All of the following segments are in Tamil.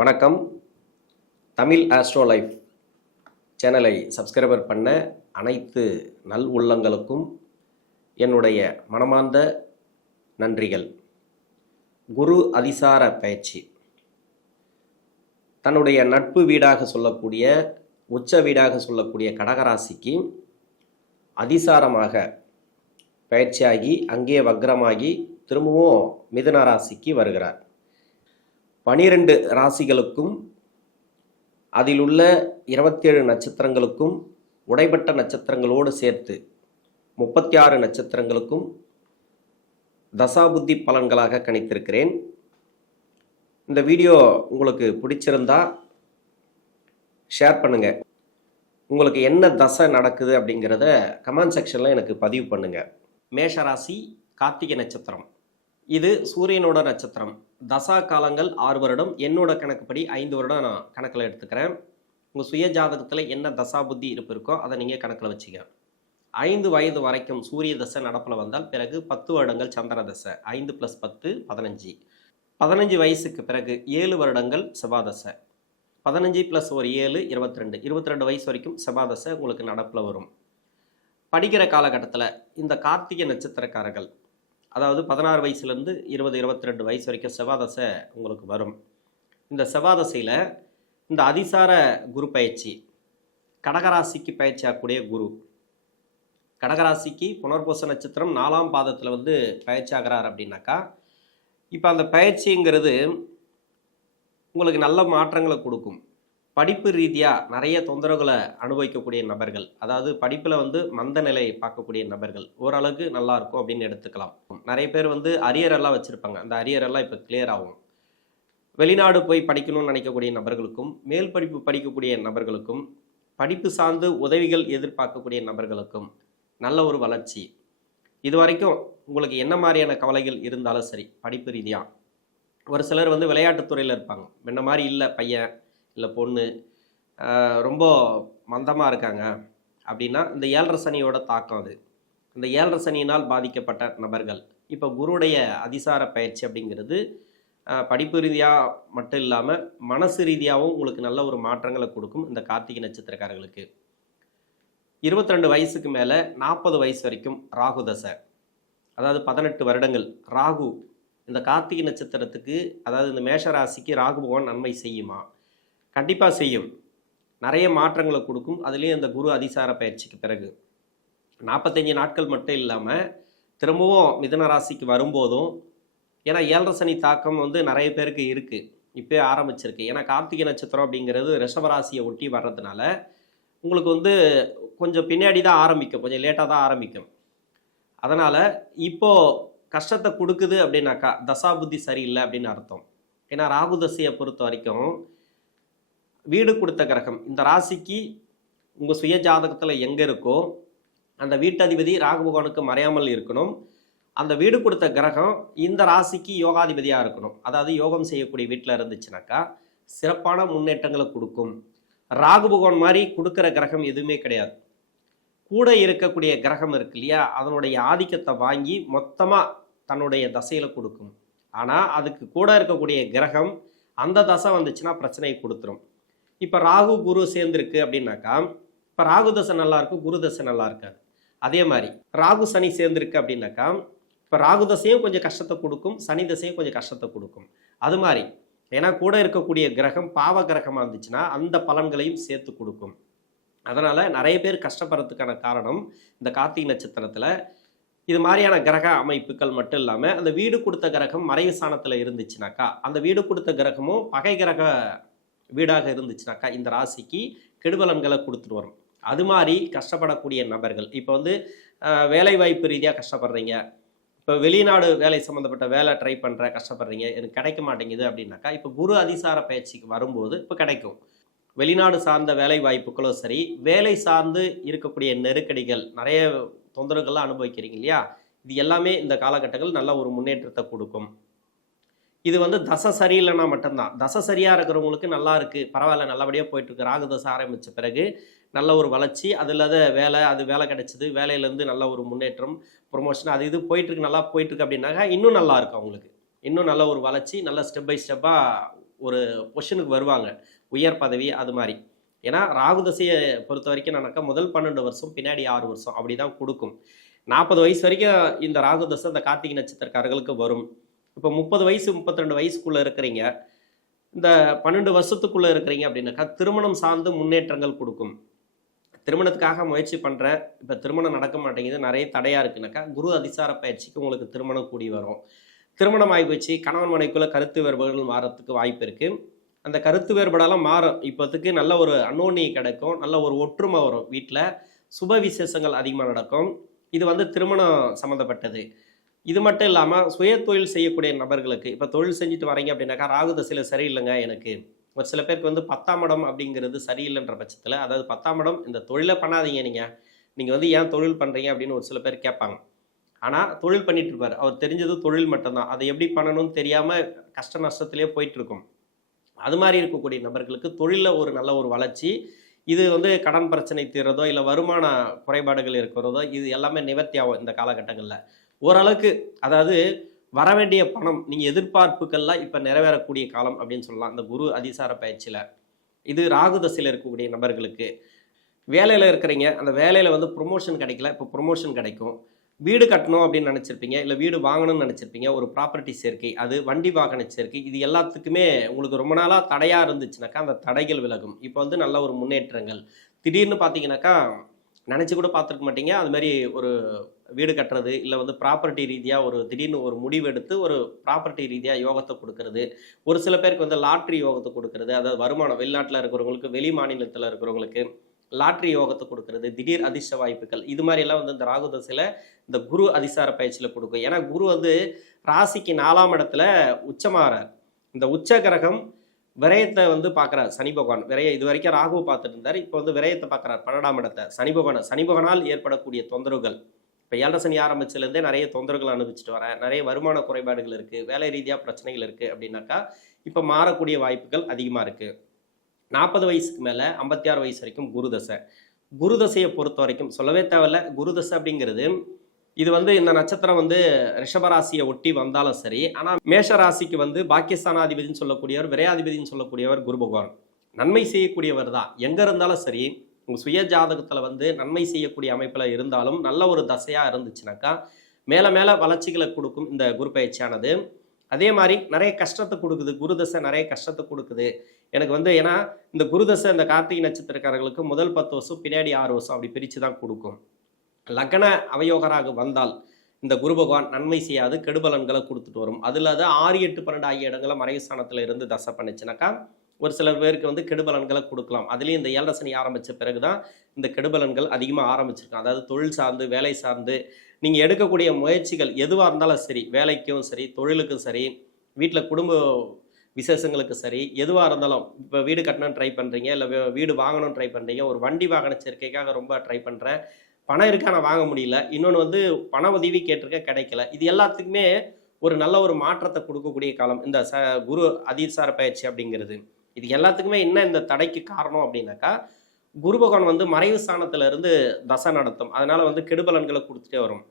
வணக்கம். தமிழ் ஆஸ்ட்ரோ லைஃப் சேனலை சப்ஸ்கிரைபர் பண்ண அனைத்து நல் உள்ளங்களுக்கும் என்னுடைய மனமார்ந்த நன்றிகள். குரு அதிசார பயிற்சி தன்னுடைய நட்பு வீடாக சொல்லக்கூடிய உச்ச வீடாக சொல்லக்கூடிய கடகராசிக்கு அதிசாரமாக பயிற்சியாகி அங்கே வக்ரமாகி திரும்பவும் மிதுன ராசிக்கு வருகிறார். 12 ராசிகளுக்கும் அதில் உள்ள 27 நட்சத்திரங்களுக்கும் உடைபட்ட நட்சத்திரங்களோடு சேர்த்து 36 நட்சத்திரங்களுக்கும் தசாபுத்தி பலன்களாக கணித்திருக்கிறேன். இந்த வீடியோ உங்களுக்கு பிடிச்சிருந்தா ஷேர் பண்ணுங்கள். உங்களுக்கு என்ன தசை நடக்குது அப்படிங்கிறத கமெண்ட் செக்ஷனில் எனக்கு பதிவு பண்ணுங்கள். மேஷராசி கார்த்திகை நட்சத்திரம், இது சூரியனோட நட்சத்திரம். தசா காலங்கள் 6 வருடம், என்னோட கணக்குப்படி 5 வருடம் நான் கணக்கில் எடுத்துக்கிறேன். உங்கள் சுய ஜாதகத்தில் என்ன தசா புத்தி இருப்பு இருக்கோ அதை நீங்கள் கணக்கில் வச்சுக்க. 5 வயது வரைக்கும் சூரிய தசை நடப்பில் வந்தால் பிறகு 10 வருடங்கள் சந்திர தசை, 5 + 10 15. 15 வயசுக்கு பிறகு 7 வருடங்கள் செவ்வாதசை, 15 + 1 7 22. 22 வயசு வரைக்கும் செவ்வாதசை உங்களுக்கு நடப்பில் வரும். படிக்கிற காலகட்டத்தில் இந்த கார்த்திகை நட்சத்திரக்காரர்கள், அதாவது 16 வயசுலேருந்து 20 22 வயசு வரைக்கும் செவ்வாதசை உங்களுக்கு வரும். இந்த செவ்வாதசையில் இந்த அதிசார குரு பயிற்சி, கடகராசிக்கு பயிற்சியாகக்கூடிய குரு, கடகராசிக்கு புனர்பூச நட்சத்திரம் 4ஆம் பாதத்தில் பயிற்சி ஆகிறார் அப்படின்னாக்கா, இப்போ அந்த பயிற்சிங்கிறது உங்களுக்கு நல்ல மாற்றங்களை கொடுக்கும். படிப்பு ரீதியாக நிறைய தொந்தரவுகளை அனுபவிக்கக்கூடிய நபர்கள், அதாவது படிப்பில் மந்த நிலை பார்க்கக்கூடிய நபர்கள் ஓரளவுக்கு நல்லா இருக்கும் அப்படின்னு எடுத்துக்கலாம். நிறைய பேர் அரியர் எல்லாம் வச்சுருப்பாங்க, அந்த அரியர் எல்லாம் இப்போ கிளியர் ஆகும். வெளிநாடு போய் படிக்கணும்னு நினைக்கக்கூடிய நபர்களுக்கும், மேல் படிப்பு படிக்கக்கூடிய நபர்களுக்கும், படிப்பு சார்ந்து உதவிகள் எதிர்பார்க்கக்கூடிய நபர்களுக்கும் நல்ல ஒரு வளர்ச்சி. இது வரைக்கும் உங்களுக்கு என்ன மாதிரியான கவலைகள் இருந்தாலும் சரி, படிப்பு ரீதியாக ஒரு சிலர் விளையாட்டுத்துறையில் இருப்பாங்க, முன்ன மாதிரி இல்லை பையன் இல்லை பொண்ணு, ரொம்ப மந்தமாக இருக்காங்க அப்படின்னா இந்த 7.5 சனியோட தாக்கம் அது. இந்த 7.5 சனியினால் பாதிக்கப்பட்ட நபர்கள் இப்போ குருடைய அதிசார பயிற்சி அப்படிங்கிறது படிப்பு ரீதியாக மட்டும் இல்லாமல் மனசு ரீதியாகவும் உங்களுக்கு நல்ல ஒரு மாற்றங்களை கொடுக்கும். இந்த கார்த்திகை நட்சத்திரக்காரர்களுக்கு 22 வயசுக்கு மேலே 40 வயசு வரைக்கும் ராகு தசை, அதாவது 18 வருடங்கள் ராகு இந்த கார்த்திகை நட்சத்திரத்துக்கு, அதாவது இந்த மேஷராசிக்கு ராகு பகவான் நன்மை செய்யுமா? கண்டிப்பாக செய்யும். நிறைய மாற்றங்களை கொடுக்கும். அதுலேயும் இந்த குரு அதிசார பயிற்சிக்கு பிறகு 45 நாட்கள் மட்டும் இல்லாமல் திரும்பவும் மிதுன ராசிக்கு வரும்போதும், ஏன்னா 7.5 சனி தாக்கம் நிறைய பேருக்கு இருக்குது, இப்போ ஆரம்பிச்சிருக்கு. ஏன்னா கார்த்திகை நட்சத்திரம் அப்படிங்கிறது ரிஷபராசியை ஒட்டி வர்றதுனால உங்களுக்கு கொஞ்சம் பின்னாடி தான் ஆரம்பிக்கும், கொஞ்சம் லேட்டாக தான் ஆரம்பிக்கும். அதனால் இப்போது கஷ்டத்தை கொடுக்குது அப்படின்னாக்கா தசா புத்தி சரியில்லை அப்படின்னு அர்த்தம். ஏன்னா ராகு தசையை பொறுத்த வரைக்கும் வீடு கொடுத்த கிரகம் இந்த ராசிக்கு உங்கள் சுய ஜாதகத்தில் எங்கே இருக்கோ அந்த வீட்டதிபதி ராகு பகவானுக்கு மறையாமல் இருக்கணும். அந்த வீடு கொடுத்த கிரகம் இந்த ராசிக்கு யோகாதிபதியாக இருக்கணும். அதாவது யோகம் செய்யக்கூடிய வீட்டில் இருந்துச்சுனாக்கா சிறப்பான முன்னேற்றங்களை கொடுக்கும். ராகு பகவான் மாதிரி கொடுக்குற கிரகம் எதுவுமே கிடையாது. கூட இருக்கக்கூடிய கிரகம் இருக்கு இல்லையா, அதனுடைய ஆதிக்கத்தை வாங்கி மொத்தமாக தன்னுடைய தசையில் கொடுக்கும். ஆனால் அதுக்கு கூட இருக்கக்கூடிய கிரகம் அந்த தசை வந்துச்சுன்னா பிரச்சனையை கொடுத்துரும். இப்போ ராகு குரு சேர்ந்துருக்கு அப்படின்னாக்கா, இப்போ ராகு தசை நல்லா இருக்கும், குரு தசை நல்லா இருக்காது. அதே மாதிரி ராகு சனி சேர்ந்துருக்கு அப்படின்னாக்கா, இப்போ ராகு தசையும் கொஞ்சம் கஷ்டத்தை கொடுக்கும், சனி தசையும் கொஞ்சம் கஷ்டத்தை கொடுக்கும். அது மாதிரி ஏன்னா கூட இருக்கக்கூடிய கிரகம் பாவ கிரகமாக இருந்துச்சுன்னா அந்த பலன்களையும் சேர்த்து கொடுக்கும். அதனால் நிறைய பேர் கஷ்டப்படுறதுக்கான காரணம் இந்த கார்த்திகை நட்சத்திரத்தில் இது மாதிரியான கிரக அமைப்புகள் மட்டும் இல்லாமல், அந்த வீடு கொடுத்த கிரகம் மறைவு ஸ்தானத்தில் இருந்துச்சுனாக்கா, அந்த வீடு கொடுத்த கிரகமும் பகை கிரக வீடாக இருந்துச்சுனாக்கா இந்த ராசிக்கு கெடுபலன்களை கொடுத்துட்டு வரும். அது மாதிரி கஷ்டப்படக்கூடிய நபர்கள் இப்போ வேலை வாய்ப்பு ரீதியாக கஷ்டப்படுறீங்க, இப்போ வெளிநாடு வேலை சம்மந்தப்பட்ட வேலை ட்ரை பண்ணுற கஷ்டப்படுறீங்க, எனக்கு கிடைக்க மாட்டேங்குது அப்படின்னாக்கா இப்போ குரு அதிசார பயிற்சிக்கு வரும்போது இப்போ கிடைக்கும். வெளிநாடு சார்ந்த வேலை வாய்ப்புகளும் சரி, வேலை சார்ந்து இருக்கக்கூடிய நெருக்கடிகள், நிறைய தொந்தரவுகள்லாம் அனுபவிக்கிறீங்க இல்லையா, இது எல்லாமே இந்த காலகட்டங்கள் நல்ல ஒரு முன்னேற்றத்தை கொடுக்கும். இது தசை சரியில்லைன்னா மட்டும்தான். தசை சரியாக இருக்கிறவங்களுக்கு நல்லா இருக்குது, பரவாயில்ல, நல்லபடியாக போயிட்டுருக்கு. ராகு தசை ஆரம்பித்த பிறகு நல்ல ஒரு வளர்ச்சி, அது இல்லாத வேலை, அது வேலை கிடைச்சிது, வேலையிலேருந்து நல்ல ஒரு முன்னேற்றம், ப்ரொமோஷன், அது இது போயிட்டுருக்கு, நல்லா போயிட்டுருக்கு அப்படின்னாக்கா இன்னும் நல்லா இருக்கும் அவங்களுக்கு. இன்னும் நல்ல ஒரு வளர்ச்சி, நல்ல ஸ்டெப் பை ஸ்டெப்பாக ஒரு பொசிஷனுக்கு வருவாங்க, உயர் பதவி அது மாதிரி. ஏன்னா ராகு தசையை பொறுத்த வரைக்கும் என்னன்னாக்கா முதல் 12 வருஷம் பின்னாடி 6 வருஷம் அப்படி தான் கொடுக்கும். 40 வயசு வரைக்கும் இந்த ராகு தசை இந்த கார்த்திகை நட்சத்திரக்காரர்களுக்கு வரும். இப்போ 30 வயசு 32 வயசுக்குள்ளே இருக்கிறீங்க, இந்த 12 வருஷத்துக்குள்ளே இருக்கிறீங்க அப்படின்னாக்கா திருமணம் சார்ந்து முன்னேற்றங்கள் கொடுக்கும். திருமணத்துக்காக முயற்சி பண்ணுறேன், இப்போ திருமணம் நடக்க மாட்டேங்குது, நிறைய தடையாக இருக்குனாக்கா குரு அதிசார பயிற்சிக்கு உங்களுக்கு திருமணம் கூடி வரும். திருமணம் ஆகி போச்சு, கணவன் மனைவிக்குள்ளே கருத்து வேறுபாடுகள் மாறத்துக்கு வாய்ப்பு இருக்குது. அந்த கருத்து வேறுபாடெல்லாம் மாறும். இப்போத்துக்கு நல்ல ஒரு அன்னோன்யம் கிடைக்கும், நல்ல ஒரு ஒற்றுமை வரும், வீட்டில் சுப விசேஷங்கள் அதிகமாக நடக்கும். இது வந்து திருமணம் சம்மந்தப்பட்டது. இது மட்டும் இல்லாமல் சுய தொழில் செய்யக்கூடிய நபர்களுக்கு, இப்போ தொழில் செஞ்சுட்டு வரீங்க அப்படின்னாக்கா ராகு தசையில் சரியில்லைங்க எனக்கு. ஒரு சில பேருக்கு வந்து 10ஆம் இடம் அப்படிங்கிறது சரியில்லைன்ற பட்சத்தில், அதாவது 10ஆம் இடம் இந்த தொழிலை பண்ணாதீங்க, நீங்கள் வந்து ஏன் தொழில் பண்ணுறீங்க அப்படின்னு ஒரு சில பேர் கேட்பாங்க. ஆனால் தொழில் பண்ணிட்டு இருப்பார், அவர் தெரிஞ்சது தொழில் மட்டும்தான், அதை எப்படி பண்ணணும்னு தெரியாமல் கஷ்ட நஷ்டத்திலே போயிட்டுருக்கும். அது மாதிரி இருக்கக்கூடிய நபர்களுக்கு தொழிலில் ஒரு நல்ல ஒரு வளர்ச்சி, இது வந்து கடன் பிரச்சனை தீர்றதோ இல்லை வருமான குறைபாடுகள் இருக்கிறதோ இது எல்லாமே நிவர்த்தி ஆகும் இந்த காலகட்டங்களில் ஓரளவுக்கு. அதாவது வரவேண்டிய பணம் நீங்கள் எதிர்பார்ப்புகள்லாம் இப்போ நிறைவேறக்கூடிய காலம் அப்படின்னு சொல்லலாம் இந்த குரு அதிசார பயிற்சியில். இது ராகு தசையில் இருக்கக்கூடிய நபர்களுக்கு. வேலையில் இருக்கிறீங்க, அந்த வேலையில் வந்து ப்ரொமோஷன் கிடைக்கல, இப்போ ப்ரொமோஷன் கிடைக்கும். வீடு கட்டணும் அப்படின்னு நினச்சிருப்பீங்க, இல்லை வீடு வாங்கணும்னு நினச்சிருப்பீங்க, ஒரு ப்ராப்பர்ட்டி சேர்க்கை, அது வண்டி வாகன சேர்க்கை, இது எல்லாத்துக்குமே உங்களுக்கு ரொம்ப நாளாக தடையாக இருந்துச்சுனாக்கா அந்த தடைகள் விலகும். இப்போ வந்து நல்ல ஒரு முன்னேற்றங்கள். திடீர்னு பார்த்தீங்கன்னாக்கா நினச்சி கூட பார்த்துருக்க மாட்டீங்க, அது மாதிரி ஒரு வீடு கட்டுறது, இல்லை வந்து ப்ராப்பர்ட்டி ரீதியாக ஒரு திடீர்னு ஒரு முடிவு எடுத்து ஒரு ப்ராப்பர்ட்டி ரீதியாக யோகத்தை கொடுக்கறது. ஒரு சில பேருக்கு வந்து லாட்ரி யோகத்தை கொடுக்கறது, அதாவது வருமானம் வெளிநாட்டில் இருக்கிறவங்களுக்கு, வெளி மாநிலத்தில் இருக்கிறவங்களுக்கு லாட்ரி யோகத்தை கொடுக்கறது, திடீர் அதிர்ஷ்ட வாய்ப்புகள், இது மாதிரி எல்லாம் வந்து இந்த ராகு தசையில் இந்த குரு அதிசார பயிற்சியில் கொடுக்கும். ஏன்னா குரு வந்து ராசிக்கு 4ஆம் இடத்துல உச்சமாகிறார். இந்த உச்ச கிரகம் விரயத்தை வந்து பார்க்குறார் சனி பகவான். விரய இது வரைக்கும் ராகுவை பார்த்துட்டு இருந்தார், இப்போ வந்து விரயத்தை பார்க்குறார் 12ஆம் இடத்தை சனி பகவான். சனி பகவானால் ஏற்படக்கூடிய தொந்தரவுகள், இப்போ 7 சனி ஆரம்பிச்சிலேருந்தே நிறைய தொந்தரவுகள் அனுபவிச்சுட்டு வரேன், நிறைய வருமான குறைபாடுகள் இருக்குது, வேலை ரீதியாக பிரச்சனைகள் இருக்குது அப்படின்னாக்கா இப்போ மாறக்கூடிய வாய்ப்புகள் அதிகமாக இருக்குது. 40 வயசுக்கு மேலே 56 வயசு வரைக்கும் குருதசை. குருதசையை பொறுத்த வரைக்கும் சொல்லவே தேவையில்ல. குருதசை அப்படிங்கிறது இது வந்து இந்த நட்சத்திரம் வந்து ரிஷபராசியை ஒட்டி வந்தாலும் சரி, ஆனால் மேஷ ராசிக்கு வந்து பாக்கியஸ்தானாதிபதினு சொல்லக்கூடியவர், விரையாதிபதினு சொல்லக்கூடியவர் குரு பகவான். நன்மை செய்யக்கூடியவர் தான். எங்கே இருந்தாலும் சரி, உங்கள் சுய ஜாதகத்தில் வந்து நன்மை செய்யக்கூடிய அமைப்பில் இருந்தாலும் நல்ல ஒரு தசையாக இருந்துச்சுனாக்கா மேலே மேலே வளர்ச்சிகளை கொடுக்கும் இந்த குரு பயிற்சியானது. அதே மாதிரி நிறைய கஷ்டத்தை கொடுக்குது, குருதசை நிறைய கஷ்டத்தை கொடுக்குது எனக்கு வந்து. ஏன்னா இந்த குருதசை இந்த கார்த்திகை நட்சத்திரக்காரர்களுக்கு முதல் 10 வருஷம் பின்னாடி 6 வருஷம் அப்படி பிரித்து தான் கொடுக்கும். லக்ன அவயோகராக வந்தால் இந்த குரு பகவான் நன்மை செய்யாது, கெடுபலன்களை கொடுத்துட்டு வரும். அதில் அது 6, 8, 12 ஆகிய இடங்களை மறைவு ஸ்தானத்தில் இருந்து தசை பண்ணிச்சுனாக்கா ஒரு சில பேருக்கு வந்து கெடுபலன்களை கொடுக்கலாம். அதுலேயும் இந்த 7 சனி ஆரம்பித்த பிறகு தான் இந்த கெடுபலன்கள் அதிகமாக ஆரம்பிச்சிருக்கும். அதாவது தொழில் சார்ந்து, வேலை சார்ந்து நீங்கள் எடுக்கக்கூடிய முயற்சிகள் எதுவாக இருந்தாலும் சரி, வேலைக்கும் சரி, தொழிலுக்கும் சரி, வீட்டில் குடும்ப விசேஷங்களுக்கு சரி, எதுவாக இருந்தாலும், இப்போ வீடு கட்டணும்னு ட்ரை பண்ணுறீங்க, இல்லை வீடு வாங்கணும்னு ட்ரை பண்ணுறீங்க, ஒரு வண்டி வாகன சேர்க்கைக்காக ரொம்ப ட்ரை பண்ணுறேன், பணம் இருக்கா நான் வாங்க முடியல, இன்னொன்று வந்து பண உதவி கேட்டிருக்க கிடைக்கல, இது எல்லாத்துக்குமே ஒரு நல்ல ஒரு மாற்றத்தை கொடுக்கக்கூடிய காலம் இந்த குரு அதிசார பயிற்சி அப்படிங்கிறது. இது எல்லாத்துக்குமே என்ன இந்த தடைக்கு காரணம் அப்படின்னாக்கா குரு பகவான் வந்து மறைவு ஸ்தானத்துல இருந்து தசை நடத்தும், அதனால வந்து கெடுபலன்களை கொடுத்துட்டே வரும்.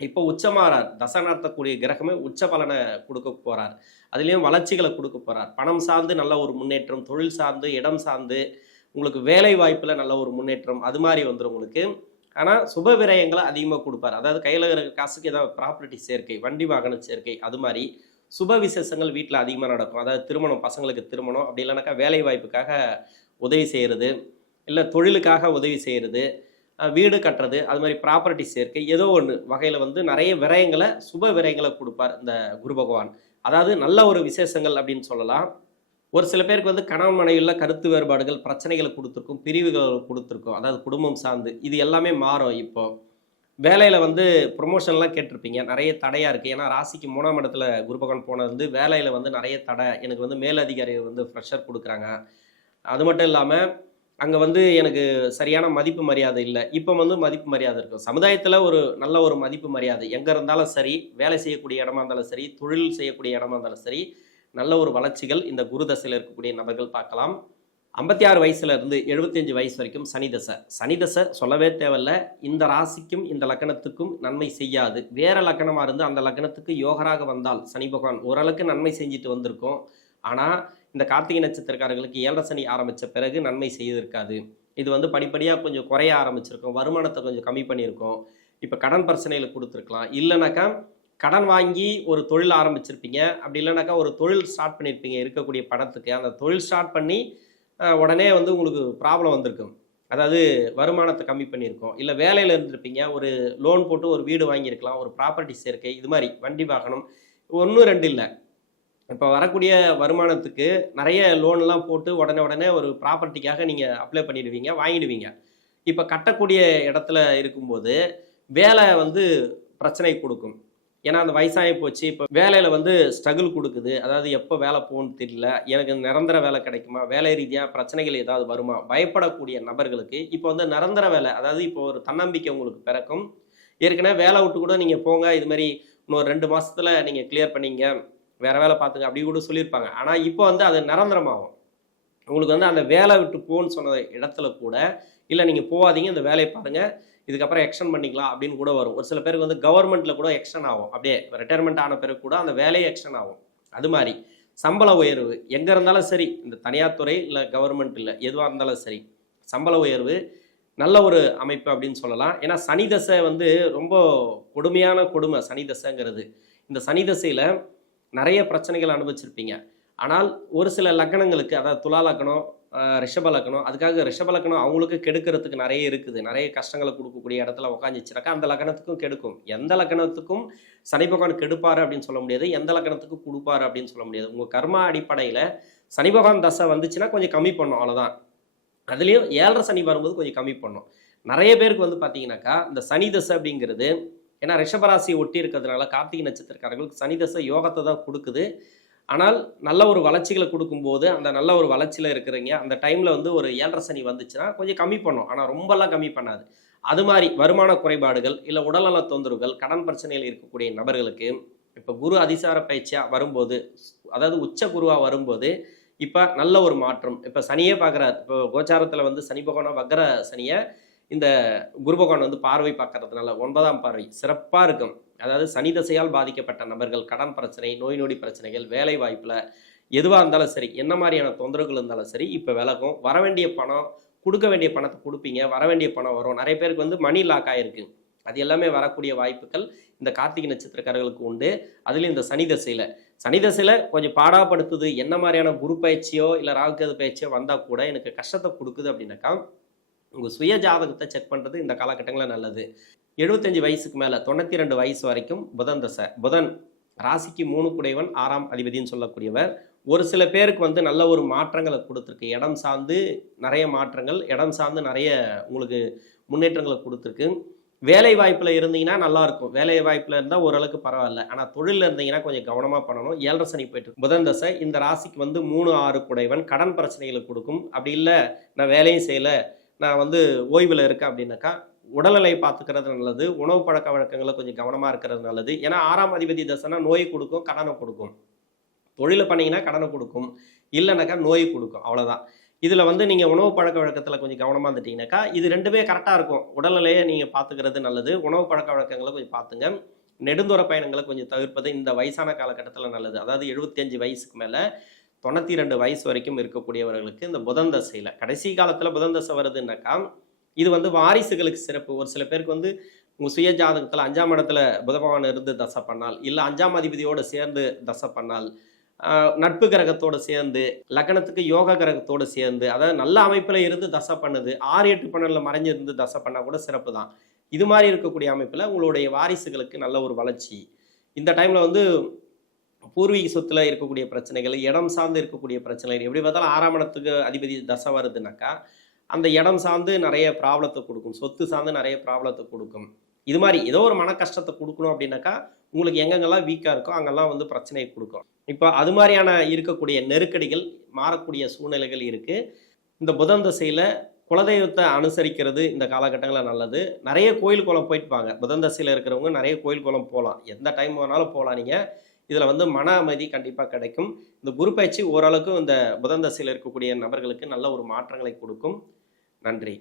இப்போ உச்சமாறார், தசை நடத்தக்கூடிய கிரகமே உச்ச பலனை கொடுக்க போறார், அதுலேயும் வளர்ச்சிகளை கொடுக்க போறார். பணம் சார்ந்து நல்ல ஒரு முன்னேற்றம், தொழில் சார்ந்து, இடம் சார்ந்து, உங்களுக்கு வேலை வாய்ப்பில் நல்ல ஒரு முன்னேற்றம், அது மாதிரி வந்துடும் உங்களுக்கு. ஆனால் சுப விரயங்களை அதிகமாக கொடுப்பார். அதாவது கையில் இருக்கிற காசுக்கு ஏதாவது ப்ராப்பர்ட்டி சேர்க்கை, வண்டி வாகன சேர்க்கை, அது மாதிரி சுப விசேஷங்கள் வீட்டில் அதிகமாக நடக்கும். அதாவது திருமணம், பசங்களுக்கு திருமணம், அப்படி இல்லைனாக்கா வேலை வாய்ப்புக்காக உதவி செய்கிறது, இல்லை தொழிலுக்காக உதவி செய்கிறது, வீடு கட்டுறது, அது மாதிரி ப்ராப்பர்ட்டி சேர்க்கை, ஏதோ ஒன்று வகையில் வந்து நிறைய விரயங்களை, சுப விரயங்களை கொடுப்பார் இந்த குரு பகவான். அதாவது நல்ல ஒரு விசேஷங்கள் அப்படின்னு சொல்லலாம். ஒரு சில பேருக்கு வந்து கணவன் மனைவியில் கருத்து வேறுபாடுகள், பிரச்சனைகளை கொடுத்துருக்கும், பிரிவுகள் கொடுத்துருக்கும், அதாவது குடும்பம் சார்ந்து, இது எல்லாமே மாறும். இப்போ வேலையில் வந்து ப்ரொமோஷன்லாம் கேட்டிருப்பீங்க, நிறைய தடையாக இருக்குது. ஏன்னா ராசிக்கு 3ஆம் இடத்துல குரு பகவான் போனது வந்து வேலையில் வந்து நிறைய தடை, எனக்கு வந்து மேலதிகாரி வந்து ப்ரெஷர் கொடுக்குறாங்க, அது மட்டும் இல்லாமல் அங்கே வந்து எனக்கு சரியான மதிப்பு மரியாதை இல்லை. இப்போ வந்து மதிப்பு மரியாதை இருக்கும், சமுதாயத்தில் ஒரு நல்ல ஒரு மதிப்பு மரியாதை, எங்கே இருந்தாலும் சரி, வேலை செய்யக்கூடிய இடமா இருந்தாலும் சரி, தொழில் செய்யக்கூடிய இடமா இருந்தாலும் சரி, நல்ல ஒரு வளர்ச்சிகள் இந்த குரு தசையில் இருக்கக்கூடிய நபர்கள் பார்க்கலாம். 56 வயசுல இருந்து 75 வயசு வரைக்கும் சனி தசை. சனி தசை சொல்லவே தேவையில்ல, இந்த ராசிக்கும் இந்த லக்னத்துக்கும் நன்மை செய்யாது. வேற லக்னமாக இருந்து அந்த லக்னத்துக்கு யோகராக வந்தால் சனி பகவான் ஓரளவுக்கு நன்மை செஞ்சுட்டு வந்திருக்கும். ஆனால் இந்த கார்த்திகை நட்சத்திரக்காரர்களுக்கு 7 சனி ஆரம்பித்த பிறகு நன்மை செய்திருக்காது. இது வந்து படிப்படியாக கொஞ்சம் குறைய ஆரம்பிச்சிருக்கும், வருமானத்தை கொஞ்சம் கம்மி பண்ணியிருக்கோம். இப்போ கடன் பிரச்சனையில் கொடுத்துருக்கலாம், இல்லைனாக்கா கடன் வாங்கி ஒரு தொழில் ஆரம்பிச்சிருப்பீங்க, அப்படி இல்லைனாக்கா ஒரு தொழில் ஸ்டார்ட் பண்ணியிருப்பீங்க இருக்கக்கூடிய பணத்துக்கு. அந்த தொழில் ஸ்டார்ட் பண்ணி உடனே வந்து உங்களுக்கு ப்ராப்ளம் வந்திருக்கும். அதாவது வருமானத்தை கம்மி பண்ணியிருக்கோம், இல்லை வேலையில் இருந்திருப்பீங்க, ஒரு லோன் போட்டு ஒரு வீடு வாங்கியிருக்கலாம், ஒரு ப்ராப்பர்ட்டி சேர்க்கை, இது மாதிரி வண்டி வாகனம், 1 2 இல்லை. இப்போ வரக்கூடிய வருமானத்துக்கு நிறைய லோன்லாம் போட்டு உடனே ஒரு ப்ராப்பர்ட்டிக்காக நீங்கள் அப்ளை பண்ணிடுவீங்க, வாங்கிடுவீங்க. இப்போ கட்டக்கூடிய இடத்துல இருக்கும்போது வேலை வந்து பிரச்சனை கொடுக்கும். ஏன்னா அந்த வயசாகி போச்சு, இப்போ வேலையில் வந்து ஸ்ட்ரகிள் கொடுக்குது. அதாவது எப்போ வேலை போகணும்னு தெரியல, எனக்கு நிரந்தர வேலை கிடைக்குமா, வேலை ரீதியாக பிரச்சனைகள் ஏதாவது வருமா, பயப்படக்கூடிய நபர்களுக்கு இப்போ வந்து நிரந்தர வேலை, அதாவது இப்போ ஒரு தன்னம்பிக்கை உங்களுக்கு பிறக்கும். ஏற்கனவே வேலை விட்டு கூட நீங்கள் போங்க, இது மாதிரி இன்னொரு 2 மாதத்தில் நீங்கள் கிளியர் பண்ணிங்க, வேறு வேலை பார்த்துங்க அப்படி கூட சொல்லியிருப்பாங்க. ஆனால் இப்போ வந்து அது நிரந்தரமாகும். உங்களுக்கு வந்து அந்த வேலை விட்டு போன்னு சொன்ன இடத்துல கூட, இல்லை நீங்கள் போகாதீங்க, இந்த வேலையை பாருங்கள், இதுக்கப்புறம் எக்ஸ்டெண்ட் பண்ணிக்கலாம் அப்படின்னு கூட வரும். ஒரு சில பேருக்கு வந்து கவர்மெண்ட்டில் கூட எக்ஸ்டெண்ட் ஆகும், அப்படியே ரிட்டையர்மெண்ட் ஆன பிறகு கூட அந்த வேலையே எக்ஸ்டெண்ட் ஆகும். அது மாதிரி சம்பள உயர்வு எங்கே இருந்தாலும் சரி, இந்த தனியார் துறை இல்லை கவர்மெண்ட் இல்லை எதுவாக இருந்தாலும் சரி, சம்பள உயர்வு நல்ல ஒரு அமைப்பு அப்படின்னு சொல்லலாம். ஏன்னா சனி தசை வந்து ரொம்ப கொடுமையான கொடுமை சனி தசைங்கிறது. இந்த சனி தசையில் நிறைய பிரச்சனைகள் அனுபவிச்சிருப்பீங்க. ஆனால் ஒரு சில லக்னங்களுக்கு, அதாவது துலா லக்னம், ரிஷப லக்னம், அதுக்காக ரிஷப லக்னம் அவங்களுக்கு கெடுக்கிறதுக்கு நிறைய இருக்குது. நிறைய கஷ்டங்களை கொடுக்கக்கூடிய இடத்துல உட்காந்துச்சுனாக்கா அந்த லக்னத்துக்கும் கெடுக்கும். எந்த லக்னத்துக்கும் சனி பகவான் கெடுப்பாரு அப்படின்னு சொல்ல முடியாது, எந்த லக்னத்துக்கும் கொடுப்பாரு அப்படின்னு சொல்ல முடியாது. உங்கள் கர்மா அடிப்படையில் சனி பகவான் தசை வந்துச்சுன்னா கொஞ்சம் கம்மி பண்ணும், அவ்வளோதான். அதுலேயும் 7 சனி வரும்போது கொஞ்சம் கம்மி பண்ணும். நிறைய பேருக்கு வந்து பார்த்தீங்கன்னாக்கா இந்த சனி தசை அப்படிங்கிறது, ஏன்னா ரிஷபராசியை ஒட்டி இருக்கிறதுனால கார்த்திகை நட்சத்திரக்காரர்களுக்கு சனி தசை யோகத்தை தான் கொடுக்குது. ஆனால் நல்ல ஒரு வளர்ச்சிகளை கொடுக்கும்போது அந்த நல்ல ஒரு வளர்ச்சியில் இருக்கிறீங்க, அந்த டைமில் வந்து ஒரு 7 சனி வந்துச்சுன்னா கொஞ்சம் கம்மி பண்ணும், ஆனால் ரொம்பலாம் கம்மி பண்ணாது. அது மாதிரி வருமான குறைபாடுகள், இல்லை உடல்நல தொந்தரவுகள், கடன் பிரச்சனையில் இருக்கக்கூடிய நபர்களுக்கு இப்போ குரு அதிசார பயிற்சியாக வரும்போது, அதாவது உச்ச குருவாக வரும்போது இப்போ நல்ல ஒரு மாற்றம். இப்போ சனியே பார்க்குறாரு, இப்போ கோச்சாரத்தில் வந்து சனி பகவானா வக்கர சனியை இந்த குரு பகவான் வந்து பார்வை பார்க்கறதுனால 9ஆம் பார்வை சிறப்பாக இருக்கும். அதாவது சனி தசையால் பாதிக்கப்பட்ட நபர்கள், கடன் பிரச்சனை, நோய் நொடி பிரச்சனைகள், வேலை வாய்ப்பில் எதுவாக இருந்தாலும் சரி, என்ன மாதிரியான தொந்தரவுகள் இருந்தாலும் சரி இப்போ விலகும். வர வேண்டிய பணம், கொடுக்க வேண்டிய பணத்தை கொடுப்பீங்க, வர வேண்டிய பணம் வரும். நிறைய பேருக்கு வந்து மணி லாக் ஆகிருக்கு, அது எல்லாமே வரக்கூடிய வாய்ப்புகள் இந்த கார்த்திகை நட்சத்திரக்காரர்களுக்கு உண்டு. அதுலேயும் இந்த சனி தசையில் கொஞ்சம் பாடாப்படுத்துது, என்ன மாதிரியான குரு பயிற்சியோ இல்லை ராகுகேது பயிற்சியோ வந்தால் கூட எனக்கு கஷ்டத்தை கொடுக்குது அப்படின்னாக்கா உங்கள் சுய ஜாதகத்தை செக் பண்ணுறது இந்த காலகட்டங்களில் நல்லது. 75 வயசுக்கு மேலே 92 வயசு வரைக்கும் புதன் தசை. புதன் ராசிக்கு 3 குடைவன் 6ஆம் அதிபதினு சொல்லக்கூடியவர். ஒரு சில பேருக்கு வந்து நல்ல ஒரு மாற்றங்களை கொடுத்துருக்கு, இடம் சார்ந்து நிறைய மாற்றங்கள், இடம் சார்ந்து நிறைய உங்களுக்கு முன்னேற்றங்களை கொடுத்துருக்கு. வேலை வாய்ப்பில் இருந்தீங்கன்னா நல்லாயிருக்கும், வேலை வாய்ப்பில் இருந்தால் ஓரளவுக்கு பரவாயில்ல. ஆனால் தொழிலில் இருந்தீங்கன்னா கொஞ்சம் கவனமாக பண்ணணும். 7 சனி போயிட்டு புதன் தசை இந்த ராசிக்கு வந்து 3 6 குடைவன் கடன் பிரச்சனைகளை கொடுக்கும். அப்படி இல்லை நான் வேலையும் செய்யலை, நான் வந்து ஓய்வில் இருக்கேன் அப்படின்னாக்கா உடல்நிலை பார்த்துக்கிறது நல்லது. உணவு பழக்க வழக்கங்களை கொஞ்சம் கவனமாக இருக்கிறது நல்லது. ஏன்னா 6ஆம் அதிபதி தசைனா நோய் கொடுக்கும், கடனை கொடுக்கும். தொழிலை பண்ணிங்கன்னா கடனை கொடுக்கும், இல்லைனாக்கா நோய் கொடுக்கும், அவ்வளோதான். இதில் வந்து நீங்கள் உணவு பழக்க வழக்கத்தில் கொஞ்சம் கவனமாக இருந்துட்டீங்கன்னாக்கா இது 2மே கரெக்டாக இருக்கும். உடல்நிலையை நீங்கள் பார்த்துக்கிறது நல்லது, உணவு பழக்க வழக்கங்களை கொஞ்சம் பார்த்துங்க. நெடுந்தூர பயணங்களை கொஞ்சம் தவிர்ப்பது இந்த வயசான காலகட்டத்தில் நல்லது. அதாவது 75 வயசுக்கு மேலே 92 வயசு வரைக்கும் இருக்கக்கூடியவர்களுக்கு இந்த புதன் தசையில் கடைசி காலத்தில் புதன் தசை வருதுன்னாக்கா இது வந்து வாரிசுகளுக்கு சிறப்பு. ஒரு சில பேருக்கு வந்து உங்கள் சுய ஜாதகத்தில் 5ஆம் இடத்துல புத பகவான் இருந்து தசை பண்ணால், இல்லை 5ஆம் அதிபதியோடு சேர்ந்து தசை பண்ணால், நட்பு கிரகத்தோடு சேர்ந்து, லக்னத்துக்கு யோக கிரகத்தோடு சேர்ந்து, அதாவது நல்ல அமைப்பில் இருந்து தசை பண்ணுது, 6 8 12 மறைஞ்சிருந்து தசை பண்ணால் கூட சிறப்பு தான். இது மாதிரி இருக்கக்கூடிய அமைப்பில் உங்களுடைய வாரிசுகளுக்கு நல்ல ஒரு வளர்ச்சி. இந்த டைமில் வந்து பூர்வீக சொத்துல இருக்கக்கூடிய பிரச்சனைகள், இடம் சார்ந்து இருக்கக்கூடிய பிரச்சனைகள், எப்படி பார்த்தாலும் 6ஆம் இடத்துக்கு அதிபதி தசை வருதுனாக்கா அந்த இடம் சார்ந்து நிறைய ப்ராப்ளத்தை கொடுக்கும், சொத்து சார்ந்து நிறைய ப்ராப்ளத்தை கொடுக்கும். இது மாதிரி ஏதோ ஒரு மன கஷ்டத்தை கொடுக்கணும் அப்படின்னாக்கா உங்களுக்கு எங்கெங்கெல்லாம் வீக்காக இருக்கோ அங்கெல்லாம் வந்து பிரச்சனையை கொடுக்கும். இப்போ அது மாதிரியான இருக்கக்கூடிய நெருக்கடிகள் மாறக்கூடிய சூழ்நிலைகள் இருக்குது. இந்த புதன் தசையில் குலதெய்வத்தை அனுசரிக்கிறது இந்த காலகட்டங்களில் நல்லது. நிறைய கோயில் குளம் போயிட்டு வாங்க. புதன் தசையில் இருக்கிறவங்க நிறைய கோயில் குளம் போகலாம், எந்த டைம் வேணாலும் போகலாம். நீங்கள் இதில் வந்து மன அமைதி கண்டிப்பாக கிடைக்கும். இந்த குரு பயிற்சி ஓரளவுக்கு இந்த புதன் தசையில் இருக்கக்கூடிய நபர்களுக்கு நல்ல ஒரு மாற்றங்களை கொடுக்கும். நன்றி.